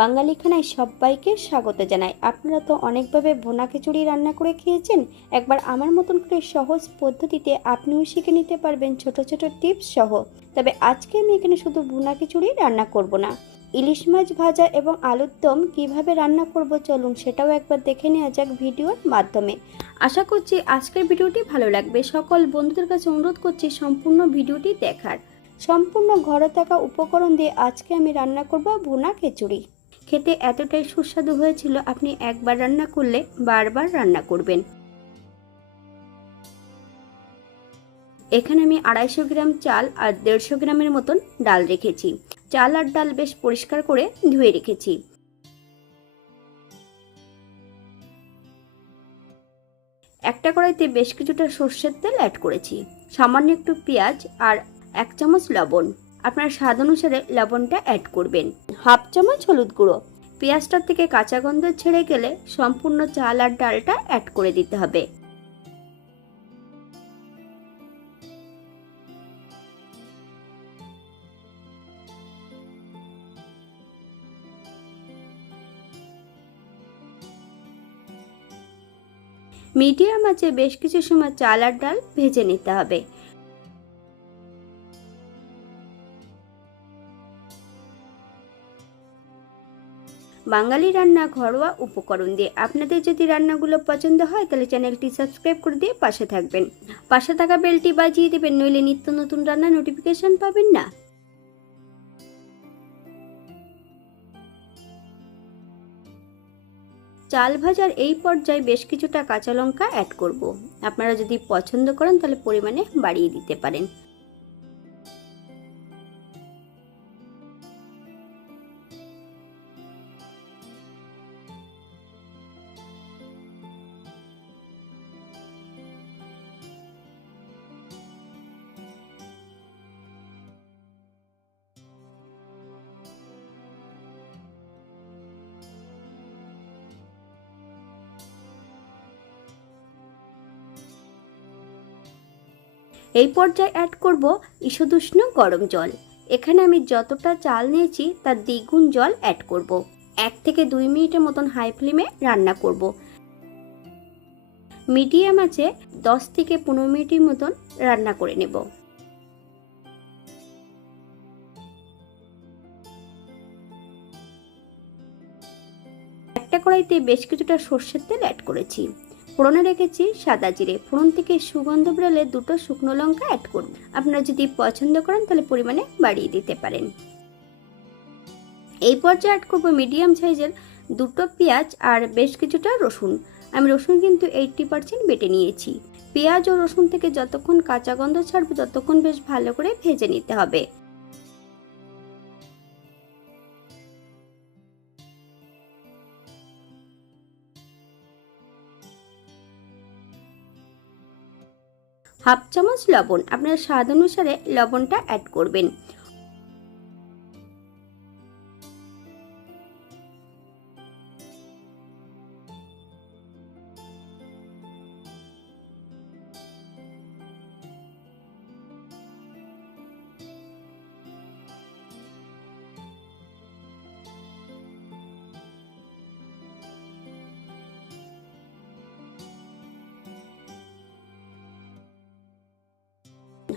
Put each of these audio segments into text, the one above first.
বাঙালি খানায় সবাইকে স্বাগত জানাই। আপনারা তো অনেকভাবে ভোনা খিচুড়ি রান্না করে খেয়েছেন। একবার আমার মতন করে সহজ পদ্ধতিতে আপনিও শিখে নিতে পারবেন ছোট ছোট টিপস সহ। তবে আজকে আমি এখানে শুধু ভুনা খিচুড়ি রান্না করব না। ইলিশ মাছ ভাজা এবং আলুর দম কীভাবে রান্না করব চলুন সেটাও একবার দেখে নেওয়া যাক ভিডিওর মাধ্যমে। আশা করছি আজকের ভিডিওটি ভালো লাগবে। সকল বন্ধুদের কাছে অনুরোধ করছি সম্পূর্ণ ভিডিওটি দেখার। সম্পূর্ণ ঘরে থাকা উপকরণ দিয়ে আজকে আমি রান্না করব ভুনা খিচুড়ি। খেতে এতটাই সুস্বাদু হয়েছিল আপনি একবার রান্না করলে বারবার রান্না করবেন। এখানে আমি আড়াইশো গ্রাম চাল আর দেড়শো গ্রামের মতন ডাল রেখেছি। চাল আর ডাল বেশ পরিষ্কার করে ধুয়ে রেখেছি। একটা কড়াইতে বেশ কিছুটা সর্ষের তেল অ্যাড করেছি। সামান্য একটু পেঁয়াজ আর এক চামচ লবণ। আপনার স্বাদ অনুসারে লবণটা অ্যাড করবেন। হাফ চামচ হলুদ গুঁড়ো। পেঁয়াজটার থেকে কাঁচা গন্ধ ছেড়ে গেলে সম্পূর্ণ চাল আর ডালটা অ্যাড করে দিতে হবে। মিডিয়াম আছে বেশ কিছু সময় চাল আর ডাল ভেজে নিতে হবে। বাঙালি রান্না ঘরোয়া উপকরণ দিয়ে। আপনাদের যদি রান্নাগুলো পছন্দ হয়, তাহলে চ্যানেলটি সাবস্ক্রাইব করে দিয়ে পাশে থাকবেন। পাশে থাকা বেলটি বাজিয়ে দেবেন, নইলে নিত্য নতুন রান্না নোটিফিকেশন পাবেন না। চাল ভাজার এই পর্যায়ে বেশ কিছুটা কাঁচা লঙ্কা অ্যাড করব। আপনারা যদি পছন্দ করেন, তাহলে পরিমাণে বাড়িয়ে দিতে পারেন। এই পর্যায়ে অ্যাড করব ঈষদুষ্ণ গরম জল। এখানে আমি যতটা চাল নিয়েছি, তার দ্বিগুণ জল অ্যাড করব। এক থেকে দুই মিনিটের মতন হাই ফ্লেমে রান্না করব। মিডিয়াম আছে, দশ থেকে পনেরো মিনিটের মতন রান্না করে নেব। একটা কড়াইতে বেশ কিছুটা সর্ষের তেল অ্যাড করেছি। ফোড়নে রেখেছি, সাদা জিরে ফোড়ন থেকে সুগন্ধ বেরোলে দুটো শুকনো লঙ্কা অ্যাড করুন আপনারা যদি পছন্দ করেন তাহলে পরিমাণে বাড়িয়ে দিতে পারেন। এই পর্যায়ে অ্যাড করব মিডিয়াম সাইজের দুটো পেঁয়াজ আর বেশ কিছুটা রসুন। আমি রসুন কিন্তু এইটটি পার্সেন্ট বেটে নিয়েছি। পেঁয়াজ ও রসুন থেকে যতক্ষণ কাঁচা গন্ধ ছাড়বে ততক্ষণ বেশ ভালো করে ভেজে নিতে হবে। হাফ চামচ লবণ। আপনার স্বাদ অনুসারে লবণটা অ্যাড করবেন।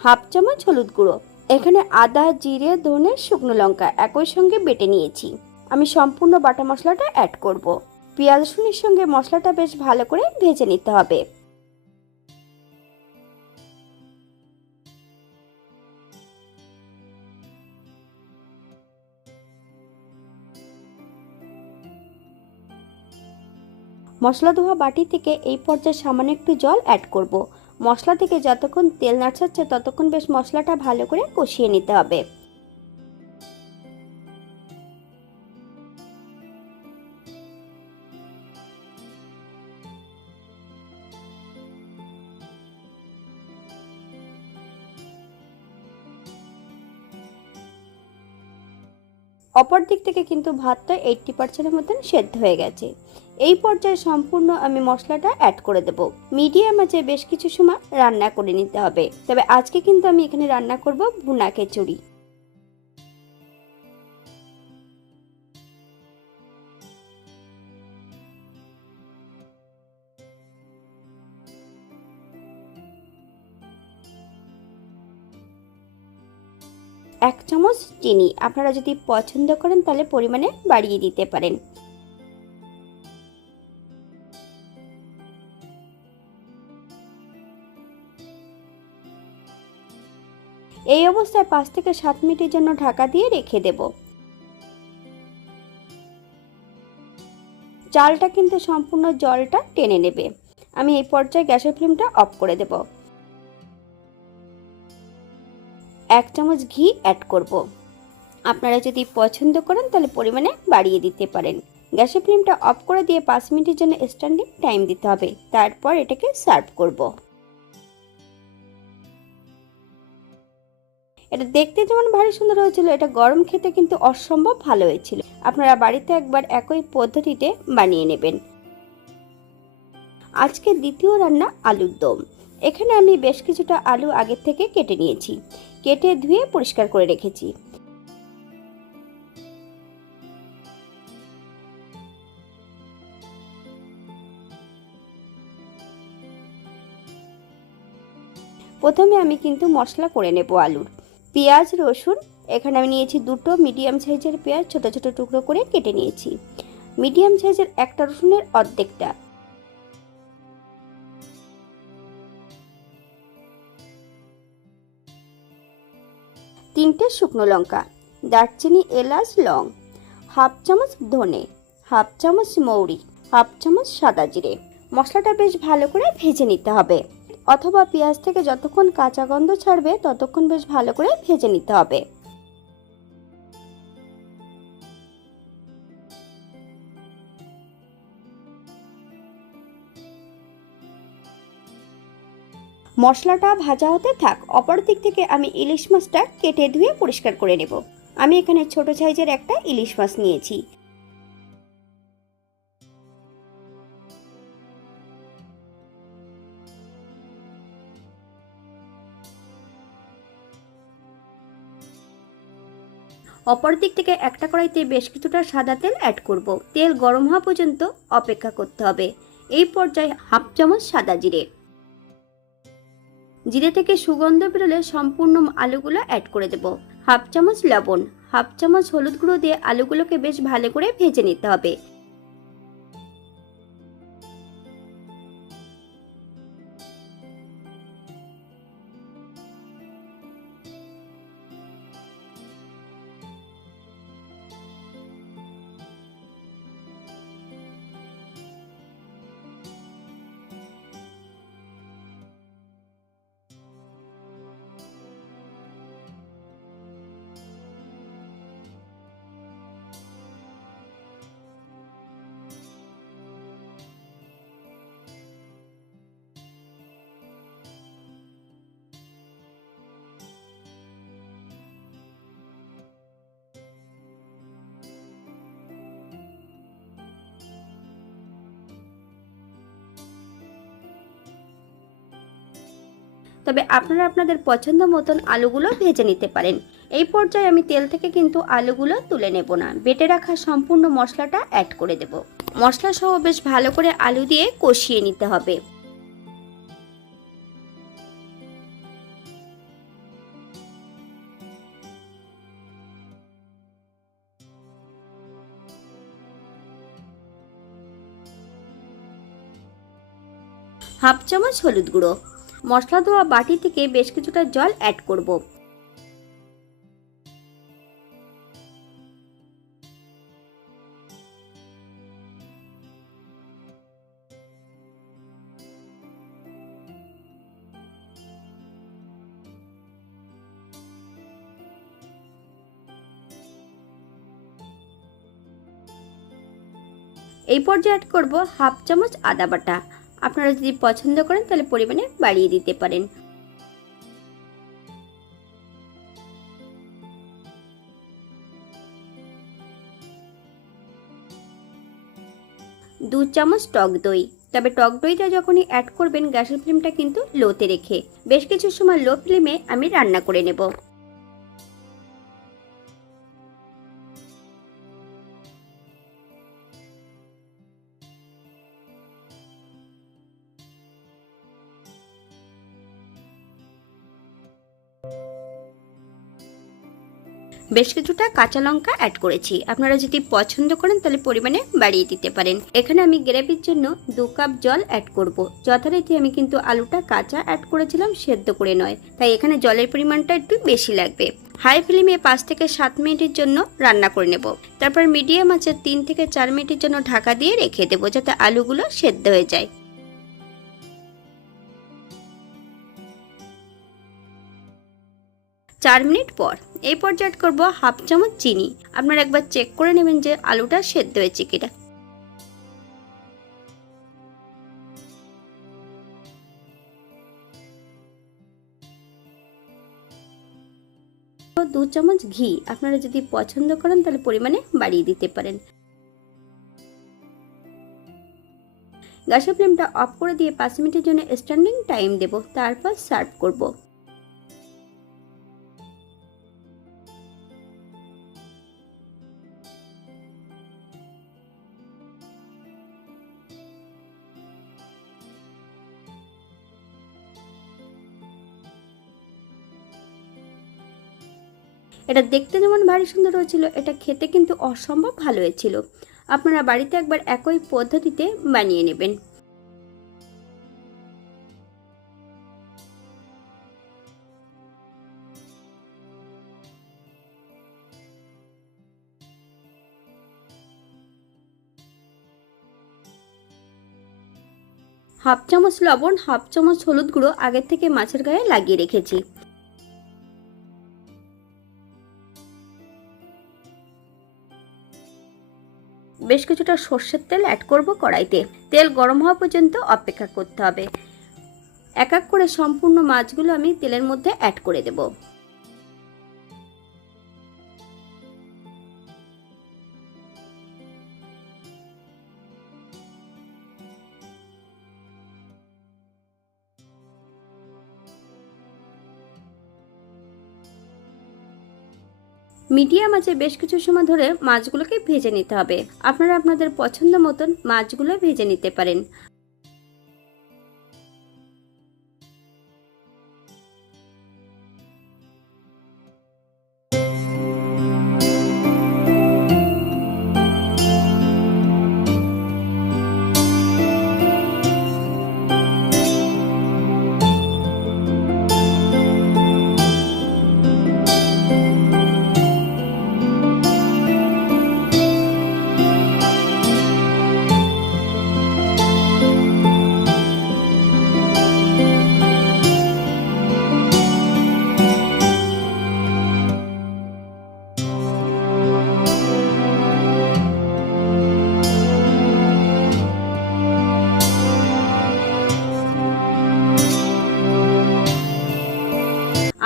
হাফ চামচ হলুদ গুঁড়ো এখানে আদা, জিরে, ধনে, শুকনো লঙ্কা একই সঙ্গে বেটে নিয়েছি আমি সম্পূর্ণ বাটা মশলাটা অ্যাড করব। পেঁয়াজ রসুনের সঙ্গে মশলাটা বেশ ভালো করে ভেজে নিতে হবে মশলা ধোয়া বাটি থেকে এই পর্যায়ে সামান্য একটু জল অ্যাড করব। মশলা থেকে যতক্ষণ তেল নাড়াচ্ছে ততক্ষণ বেশ মশলাটা ভালো করে কষিয়ে নিতে হবে। অপর দিক থেকে কিন্তু ভাতটা এইটটি পার্সেন্টের মতন সেদ্ধ হয়ে গেছে। এই পর্যায়ে সম্পূর্ণ আমি মশলাটা অ্যাড করে দেব। মিডিয়াম আঁচে বেশ কিছু সময় রান্না করে নিতে হবে। তবে আজকে কিন্তু আমি এখানে রান্না করব ভুনা খিচুড়ি। এক চামচ চিনি। আপনারা যদি পছন্দ করেন তাহলে পরিমাণে বাড়িয়ে দিতে পারেন। এই অবস্থায় পাঁচ থেকে সাত মিনিটের জন্য ঢাকা দিয়ে রেখে দেব। চালটা কিন্তু সম্পূর্ণ জলটা টেনে নেবে। আমি এই পর্যায়ে গ্যাসের ফ্লেমটা অফ করে দেব। এক চামচ ঘি অ্যাড করব। আপনারা যদি পছন্দ করেন তাহলে পরিমাণে বাড়িয়ে দিতে পারেন। গ্যাসের ফ্লেমটা অফ করে দিয়ে পাঁচ মিনিটের জন্য স্ট্যান্ডিং টাইম দিতে হবে। তারপর এটাকে সার্ভ করব। এটা দেখতে যেমন ভারী সুন্দর হয়েছিল, এটা গরম খেতে কিন্তু অসম্ভব ভালো হয়েছিল। আপনারা বাড়িতে একবার একই পদ্ধতিতে বানিয়ে নেবেন। আজকে দ্বিতীয় রান্না আলুর দম। এখানে আমি বেশ কিছুটা আলু আগের থেকে কেটে নিয়েছি। কেটে ধুয়ে পরিষ্কার করে রেখেছি। প্রথমে আমি কিন্তু মশলা করে নেব আলুর। পেঁয়াজ, রসুন, এখানে আমি নিয়েছি দুটো মিডিয়াম সাইজের পেঁয়াজ, ছোট ছোট টুকরো করে কেটে নিয়েছি। মিডিয়াম সাইজের একটা রসুনের অর্ধেকটা। তিনটে শুকনো লঙ্কা, দারচিনি, এলাচ, লং, হাফ চামচ ধনে, হাফ চামচ মৌরি, হাফ চামচ সাদা জিরে। মশলাটা বেশ ভালো করে ভেজে নিতে হবে। অথবা পেঁয়াজ থেকে যতক্ষণ কাঁচা গন্ধ ছাড়বে, ততক্ষণ বেশ ভালো করে ভেজে নিতে হবে। মশলাটা ভাজা হতে থাক, অপর দিক থেকে আমি ইলিশ মাছটা কেটে ধুয়ে পরিষ্কার করে নেব। আমি এখানে ছোট সাইজের একটা ইলিশ মাছ নিয়েছি। অপর দিক থেকে একটা কড়াইতে বেশ কিছুটা সাদা তেল অ্যাড করব। তেল গরম হওয়া পর্যন্ত অপেক্ষা করতে হবে। এই পর্যায়ে হাফ চামচ সাদা জিরে। জিরে থেকে সুগন্ধ বেরোলে সম্পূর্ণ আলুগুলো অ্যাড করে দেব। হাফ চামচ লবণ, হাফ চামচ হলুদ গুঁড়ো দিয়ে আলুগুলোকে বেশ ভালো করে ভেজে নিতে হবে। তবে আপনারা আপনাদের পছন্দ মতন আলুগুলো ভেজে নিতে পারেন। এই পর্যায়ে আমি তেল থেকে কিন্তু আলুগুলো তুলে নেব না। বেটে রাখা সম্পূর্ণ মশলাটা অ্যাড করে দেব। মশলা সহ বেশ ভালো করে আলু দিয়ে কষিয়ে নিতে হবে। হাফ চামচ হলুদ গুঁড়ো মশলা ধোয়া বাটি থেকে বেশ কিছুটা জল অ্যাড করব। এই পর্যায়ে অ্যাড করব হাফ চামচ আদা বাটা। আপনারা যদি পছন্দ করেন তাহলে পরিমাণে বাড়িয়ে দিতে পারেন। দু চামচ টক দই। তবে টক দইটা যখনই অ্যাড করবেন, গ্যাসের ফ্লেমটা কিন্তু লোতে রেখে। বেশ কিছু সময় লো ফ্লেমে আমি রান্না করে নেব। বেশ কিছুটা কাঁচা লঙ্কা অ্যাড করেছি। আপনারা যদি পছন্দ করেন তাহলে পরিমাণে বাড়িয়ে দিতে পারেন। এখানে আমি গ্রেভির জন্য দু কাপ জল অ্যাড করব। যথারীতি আমি কিন্তু আলুটা কাঁচা অ্যাড করেছিলাম, সেদ্ধ করে নয়। তাই এখানে জলের পরিমাণটা একটু বেশি লাগবে। হাই ফ্লেমে পাঁচ থেকে সাত মিনিটের জন্য রান্না করে নেব। তারপর মিডিয়াম আছে তিন থেকে চার মিনিটের জন্য ঢাকা দিয়ে রেখে দেবো, যাতে আলুগুলো সেদ্ধ হয়ে যায়। চার মিনিট পর এই পর্যায়ে করব হাফ চামচ চিনি। আপনারা একবার চেক করে নেবেন যে আলুটা সেদ্ধ হয়েছে কিনা। দু চামচ ঘি। আপনারা যদি পছন্দ করেন তাহলে পরিমাণে বাড়িয়ে দিতে পারেন। গ্যাসের ফ্লেমটা অফ করে দিয়ে পাঁচ মিনিটের জন্য স্ট্যান্ডিং টাইম দেব। তারপর সার্ভ করব। এটা দেখতে যেমন ভারী সুন্দর হয়েছিল, এটা খেতে কিন্তু অসম্ভব ভালো হয়েছিল। আপনারা বাড়িতে একবার একই পদ্ধতিতে বানিয়ে নেবেন। হাফ চামচ লবণ, হাফ চামচ হলুদ গুঁড়ো আগের থেকে মাছের গায়ে লাগিয়ে রেখেছি। বেশ কিছুটা সর্ষের তেল অ্যাড করব কড়াইতে। তেল গরম হওয়া পর্যন্ত অপেক্ষা করতে হবে। এক এক করে সম্পূর্ণ মাছগুলো আমি তেলের মধ্যে অ্যাড করে দেব। মিডিয়াম আছে বেশ কিছু সময় ধরে মাছগুলোকে ভেজে নিতে হবে। আপনারা আপনাদের পছন্দ মতন মাছগুলো ভেজে নিতে পারেন।